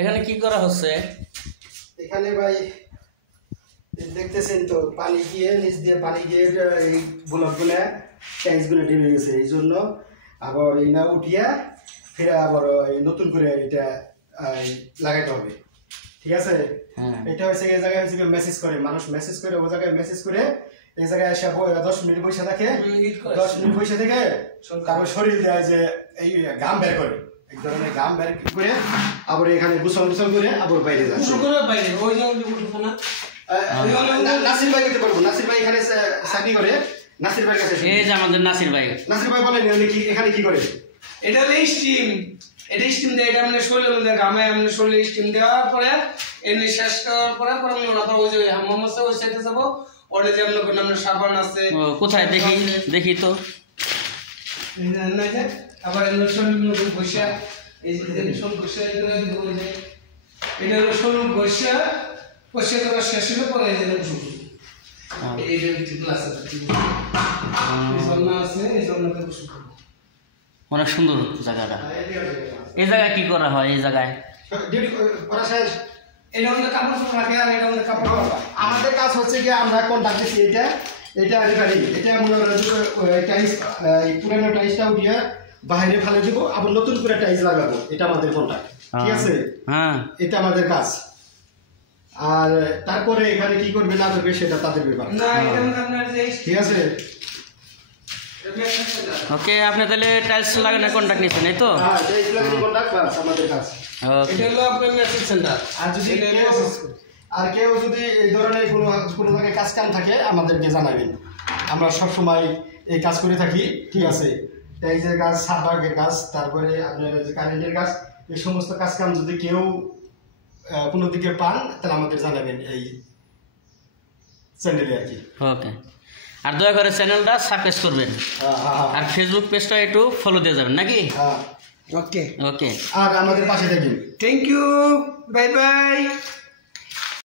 এখানে কি করা হচ্ছে? এখানে ভাই দেখতেছেন তো পানি গিয়ে নিচ দিয়ে পানি গিয়ে এই ব্লকগুলো টাইলসগুলো ঢেলে গেছে, এই জন্য আবার এই না উঠিয়া ফিরে আবার নতুন করে এটা লাগাইতে হবে। ঠিক আছে, এটা হচ্ছে এই জায়গায় হচ্ছে মেসেজ করে মানুষ, মেসেজ করে ও জায়গায় মেসেজ করে এই জায়গায় এসে 10 মিনিট বসে থাকে, 10 মিনিট বসে থেকে তারপর শরীর দেয় যে এই গাম বের করে, এক ধরনের গাম বের করে আবার এখানে গোসল করে আবার বাইরে যায়। ওই নাসির ভাই দিতে পারবো, নাসির ভাই এখানে চাকরি করে, নাসির ভাই কাছে। এই যে আমাদের নাসির ভাই বলেন উনি কি এখানে কি করে? এটা হলো স্টিম, এটা স্টিম দেয়, এটা মানে শরীরের মধ্যে ঘামে, মানে শরীরে স্টিম দেওয়ার পরে এমনি শেষ করার পরে ওই যে হাম্মাম আছে ওই সাইডে যাবো, ওটা যে আমরা সাবান আছে। কোথায় দেখি তো। আবার এমনি শরীর বসে এই যে শরীর বসে এটা হলো শরীর বসে বসে করা শেষ হলে পরে এই যে এইটা ক্লাস আছে, এই জন্যতে বসে অনেক সুন্দর জায়গাটা। এই জায়গায় কি করা হয়? এই জায়গায় আমাদের কাজ হচ্ছে কি আমরা কন্ট্রাক্ট দিচ্ছি, এটা রিপেয়ারিং, এটা টাইলস পুরানো টাইলসটা উঠিয়ে বাইরে ফেলে দিব, আবার নতুন করে টাইলস লাগাবো, এটা আমাদের কন্ট্রাক্ট। ঠিক আছে, এটা আমাদের কাজ। আর তারপরে এখানে কি করবে না করবে সেটা তাদের ব্যাপার। ঠিক আছে, ওকে। আপনি তাহলে টাইলস লাগানোর কন্ট্রাক্ট নিচ্ছেন, এই তো? হ্যাঁ, টাইলস লাগানোর কন্ট্রাক্ট বাস আমাদের কাজ। এটা হলো আপনার মেসেজ সেন্টার। আর কেউ যদি এই ধরনের কোনো জায়গায় কাজ কাম থাকে আমাদেরকে জানাবেন, আমরা সবসময় এই কাজ করে থাকি। ঠিক আছে, টাইলসের কাজ, সাববার্গের কাজ, তারপরে আপনার কারেন্টের কাজ, এই সমস্ত কাজ কাম যদি কেউ কোনো দিকে পান তাহলে আমাদের জানাবেন এই চ্যানেলে আর কি। ওকে, আর দয়া করে চ্যানেলটা সাবস্ক্রাইব করবেন, আর ফেসবুক পেজটা একটু ফলো দিয়ে যাবেন নাকি? ওকে ওকে, আর আমাদের পাশে থাকবেন। Thank you, bye by.